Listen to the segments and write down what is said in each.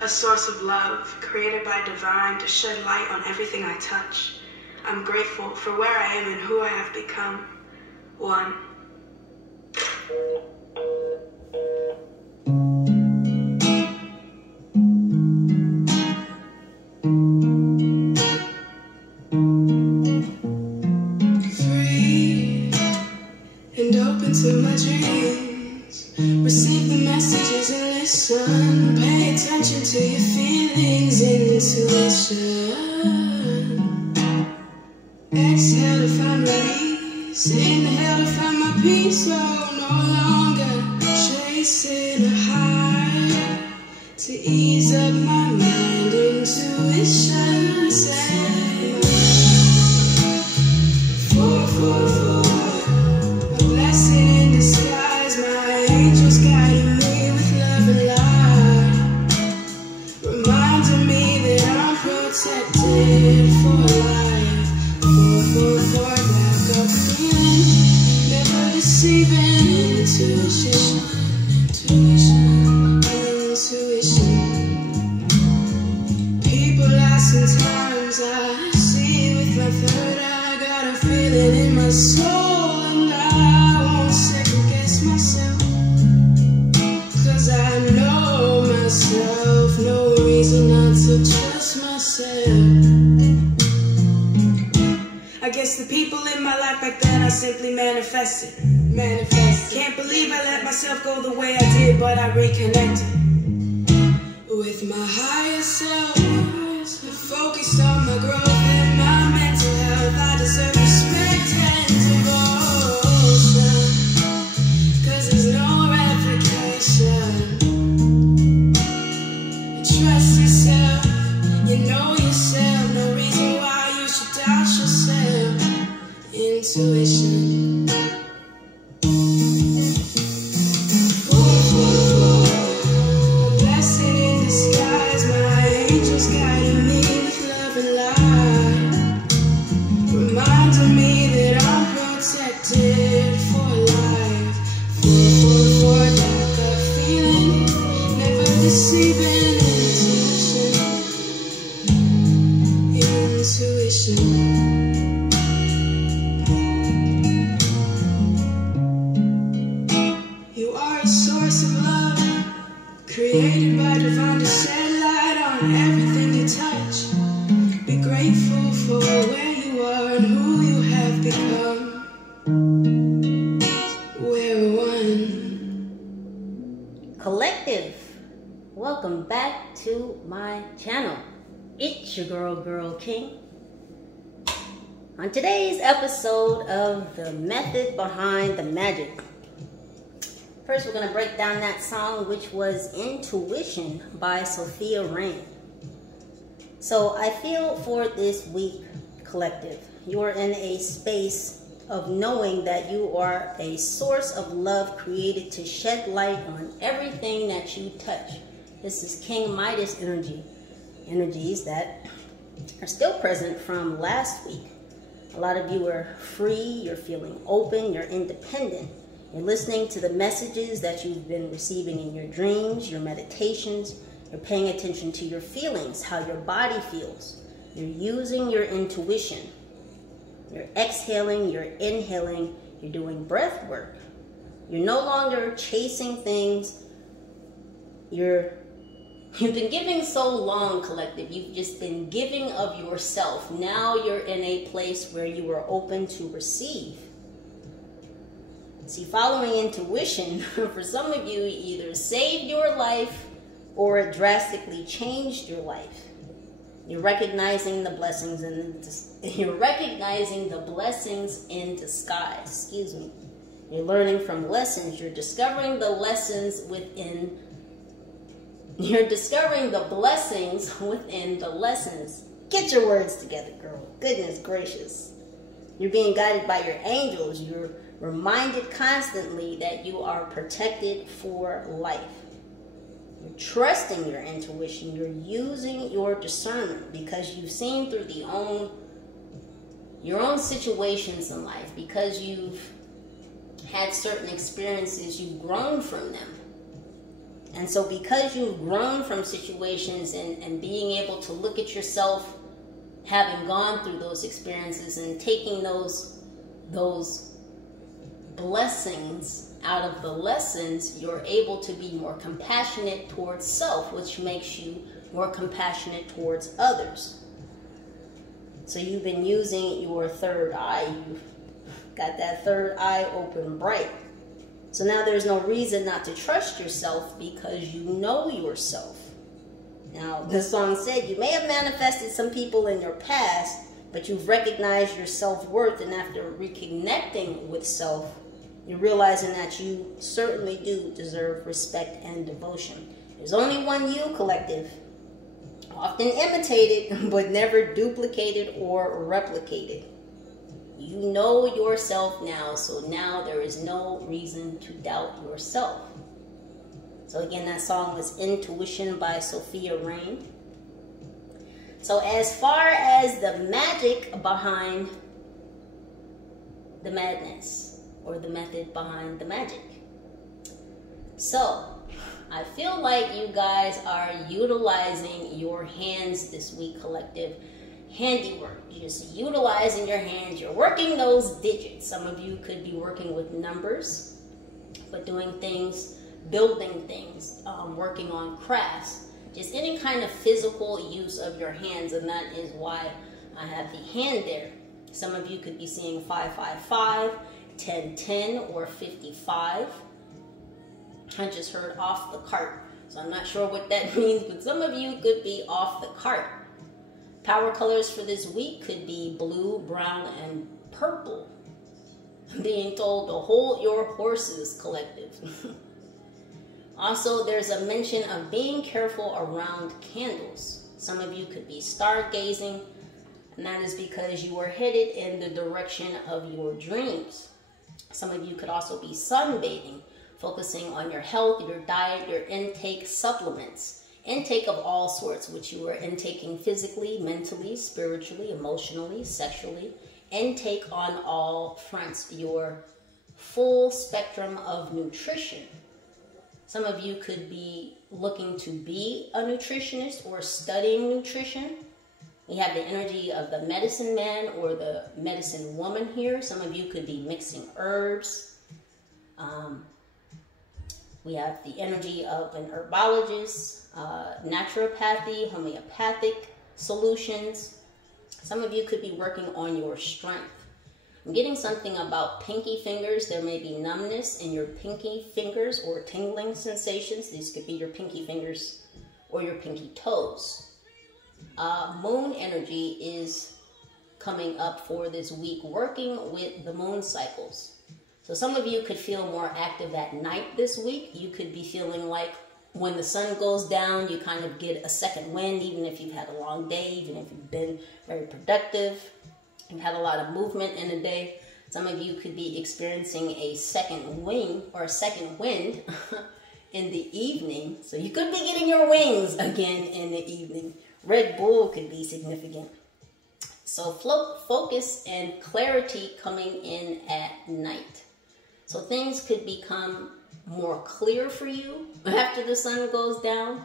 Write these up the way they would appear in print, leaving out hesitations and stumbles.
a source of love created by divine to shed light on everything I touch. I'm grateful for where I am and who I have become. One. Free and open to my dreams. Receive the messages and listen. Pay attention to your feelings, intuition. Exhale to find release. Inhale to find my peace. Oh, no longer chasing a high. To ease up my mind, intuition says, for. A blessing in disguise. My angels guiding me with love and light. Reminding me that I'm protected for life. For that gut feeling, never deceiving. Intuition. People ask sometimes, I see with my third eye. Got a feeling in my soul, and I won't second guess myself, 'cause I know myself. No reason not to trust myself. I guess the people in my life back then I simply manifested. Can't believe I let myself go the way I did, but I reconnected with my higher self. Focused on my growth and my mental health. I deserve respect and devotion, 'cause there's no replication. Trust yourself, you know yourself. No reason why you should doubt yourself. Intuition. You are a source of love, created by divine to shed light on everything you touch. Be grateful for where you are and who you have become. We're one. Collective, welcome back to my channel. It's your girl King. On today's episode of The Method Behind the Magic, first we're going to break down that song, which was Intuition by Sophia Rayne. So I feel for this week, collective, you're in a space of knowing that you are a source of love created to shed light on everything that you touch. This is King Midas energy. Energies that are still present from last week. A lot of you are free, you're feeling open, you're independent. You're listening to the messages that you've been receiving in your dreams, your meditations. You're paying attention to your feelings, how your body feels. You're using your intuition. You're exhaling, you're inhaling, you're doing breath work. You're no longer chasing things. You've been giving so long, collective. You've just been giving of yourself. Now you're in a place where you are open to receive. See, following intuition, for some of you, either saved your life or it drastically changed your life. You're recognizing the blessings in disguise. Excuse me. You're learning from lessons. You're discovering the lessons within. You're discovering the blessings within the lessons. Get your words together, girl. Goodness gracious. You're being guided by your angels. You're reminded constantly that you are protected for life. You're trusting your intuition. You're using your discernment because you've seen through your own situations in life, because you've had certain experiences, you've grown from them. And so because you've grown from situations and being able to look at yourself, having gone through those experiences and taking those blessings out of the lessons, you're able to be more compassionate towards self, which makes you more compassionate towards others. So you've been using your third eye. You've got that third eye open bright. So now there's no reason not to trust yourself because you know yourself. Now, the song said you may have manifested some people in your past, but you've recognized your self-worth, and after reconnecting with self, you're realizing that you certainly do deserve respect and devotion. There's only one you, collective. Often imitated, but never duplicated or replicated. You know yourself now, so now there is no reason to doubt yourself. So again, that song was Intuition by Sophia, Rayne. So as far as the magic behind the madness, or the method behind the magic. So, I feel like you guys are utilizing your hands this week, collective. Handiwork. You're just utilizing your hands. You're working those digits. Some of you could be working with numbers, but doing things, building things, working on crafts. Just any kind of physical use of your hands, and that is why I have the hand there. Some of you could be seeing 555, 1010, or 55. I just heard off the cart, so I'm not sure what that means, but some of you could be off the cart. Power colors for this week could be blue, brown, and purple. I'm being told to hold your horses, collective. Also, there's a mention of being careful around candles. Some of you could be stargazing, and that is because you are headed in the direction of your dreams. Some of you could also be sunbathing, focusing on your health, your diet, your intake, supplements. Intake of all sorts, which you are intaking physically, mentally, spiritually, emotionally, sexually. Intake on all fronts, your full spectrum of nutrition. Some of you could be looking to be a nutritionist or studying nutrition. We have the energy of the medicine man or the medicine woman here. Some of you could be mixing herbs. We have the energy of an herbologist, naturopathy, homeopathic solutions. Some of you could be working on your strength. I'm getting something about pinky fingers. There may be numbness in your pinky fingers or tingling sensations. These could be your pinky fingers or your pinky toes. Moon energy is coming up for this week, working with the moon cycles. So some of you could feel more active at night this week. You could be feeling like when the sun goes down, you kind of get a second wind, even if you've had a long day, even if you've been very productive. You've had a lot of movement in a day. Some of you could be experiencing a second wing or a second wind in the evening. So you could be getting your wings again in the evening. Red Bull could be significant. So focus and clarity coming in at night. So things could become more clear for you after the sun goes down.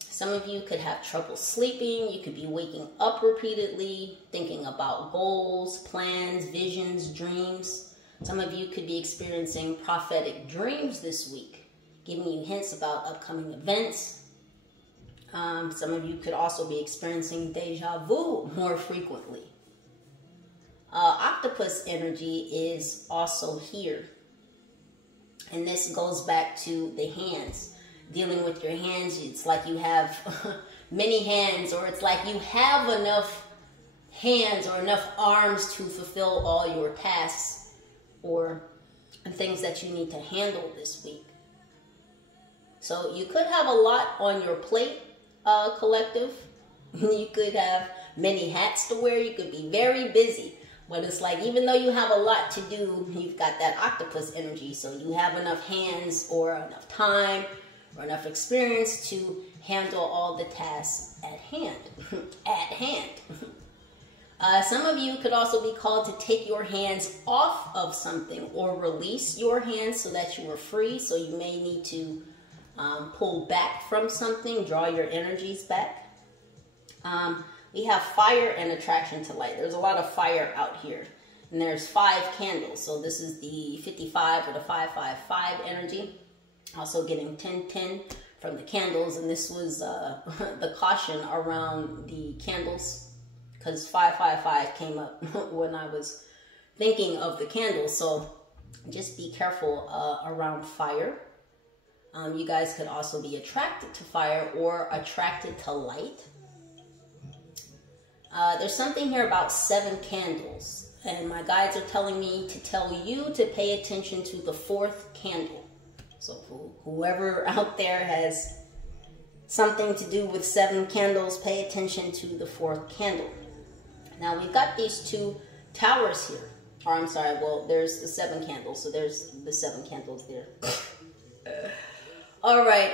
Some of you could have trouble sleeping. You could be waking up repeatedly, thinking about goals, plans, visions, dreams. Some of you could be experiencing prophetic dreams this week, giving you hints about upcoming events. Some of you could also be experiencing deja vu more frequently. Octopus energy is also here. And this goes back to the hands. Dealing with your hands, it's like you have many hands, or it's like you have enough hands or enough arms to fulfill all your tasks or things that you need to handle this week. So you could have a lot on your plate, collective. You could have many hats to wear. You could be very busy. But it's like, even though you have a lot to do, you've got that octopus energy. So you have enough hands or enough time or enough experience to handle all the tasks at hand. Some of you could also be called to take your hands off of something or release your hands so that you are free. So you may need to pull back from something, draw your energies back. We have fire and attraction to light. There's a lot of fire out here. And there's 5 candles. So this is the 55 or the 555 energy. Also getting 1010 from the candles. And this was the caution around the candles, because 555 came up when I was thinking of the candles. So just be careful around fire. You guys could also be attracted to fire or attracted to light. There's something here about 7 candles. And my guides are telling me to tell you to pay attention to the 4th candle. So whoever out there has something to do with 7 candles, pay attention to the 4th candle. Now we've got these 2 towers here. Or I'm sorry, well, there's the 7 candles. So there's the 7 candles there. All right.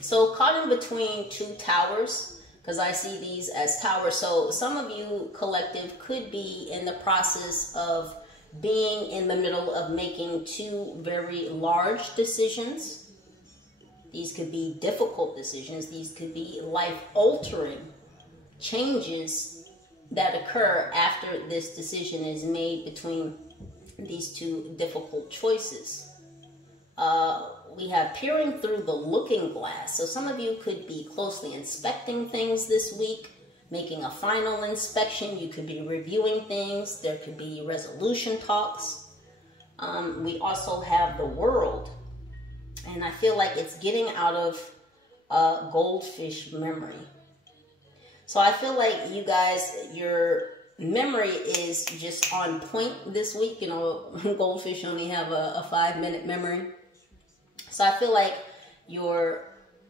So caught in between 2 towers, because I see these as towers. So some of you, collective, could be in the process of being in the middle of making 2 very large decisions. These could be difficult decisions. These could be life-altering changes that occur after this decision is made between these 2 difficult choices. We have peering through the looking glass. So some of you could be closely inspecting things this week, making a final inspection. You could be reviewing things. There could be resolution talks. We also have the world. And I feel like it's getting out of goldfish memory. So I feel like you guys, your memory is just on point this week. You know, goldfish only have a 5-minute memory. So I feel like your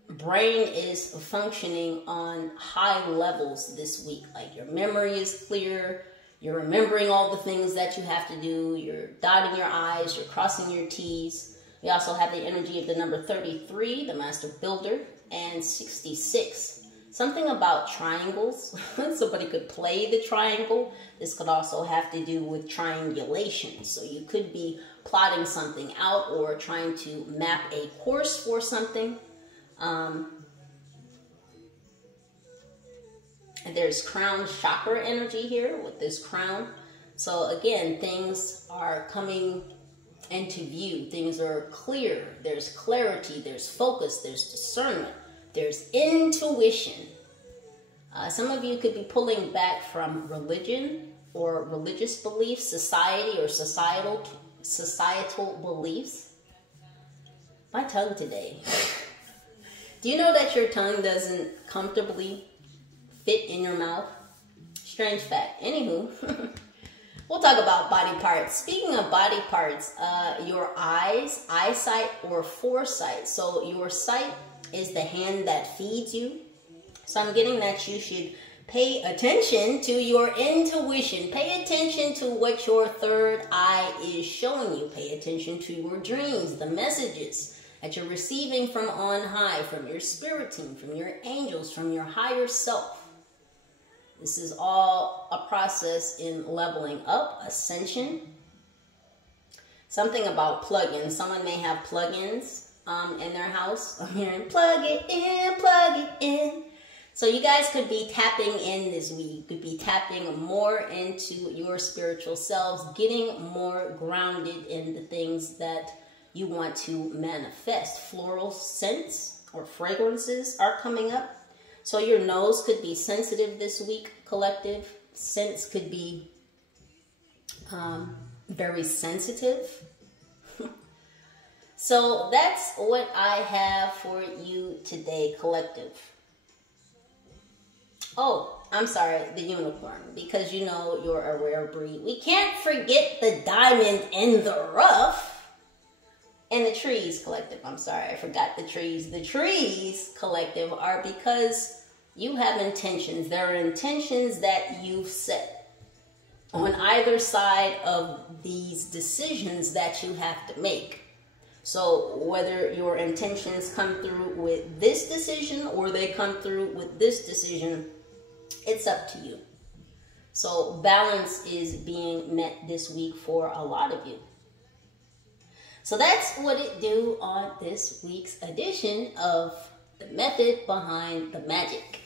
brain is functioning on high levels this week. Like your memory is clear. You're remembering all the things that you have to do. You're dotting your I's. You're crossing your T's. We also have the energy of the number 33, the master builder, and 66. Something about triangles. Somebody could play the triangle. This could also have to do with triangulation. So you could be plotting something out or trying to map a course for something. And there's crown chakra energy here with this crown. So again, things are coming into view. Things are clear. There's clarity. There's focus. There's discernment. There's intuition. Some of you could be pulling back from religion or religious beliefs, society or societal beliefs. My tongue today. Do you know that your tongue doesn't comfortably fit in your mouth? Strange fact. Anywho, we'll talk about body parts. Speaking of body parts, your eyes, eyesight, or foresight. So your sight is the hand that feeds you. So I'm getting that you should pay attention to your intuition. Pay attention to what your third eye is showing you. Pay attention to your dreams, the messages that you're receiving from on high, from your spirit team, from your angels, from your higher self. This is all a process in leveling up, ascension. Something about plugins. Someone may have plugins in their house. I'm hearing plug it in, plug it in. So you guys could be tapping in this week. You could be tapping more into your spiritual selves, getting more grounded in the things that you want to manifest. Floral scents or fragrances are coming up. So your nose could be sensitive this week, collective. Scents could be very sensitive. So that's what I have for you today, collective. Oh, I'm sorry, the unicorn, because you know you're a rare breed. We can't forget the diamond in the rough. And the trees, collective. I'm sorry, I forgot the trees. The trees, collective, are because you have intentions. There are intentions that you've set on either side of these decisions that you have to make. So whether your intentions come through with this decision or they come through with this decision, It's up to you. So balance is being met this week for a lot of you. So that's what it do on this week's edition of The Method Behind the Magic.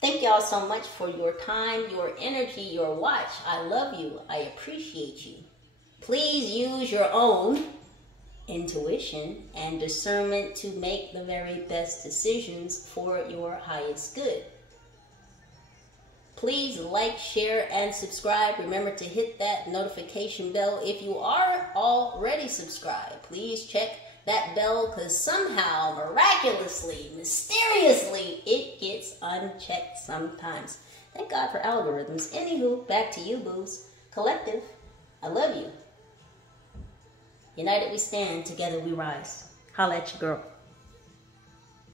Thank y'all so much for your time, your energy, your watch. I love you. I appreciate you. Please use your own intuition and discernment to make the very best decisions for your highest good. Please like, share, and subscribe. Remember to hit that notification bell. If you are already subscribed, please check that bell, because somehow, miraculously, mysteriously, it gets unchecked sometimes. Thank God for algorithms. Anywho, back to you, boos. Collective, I love you. United we stand, together we rise. Holla at your girl.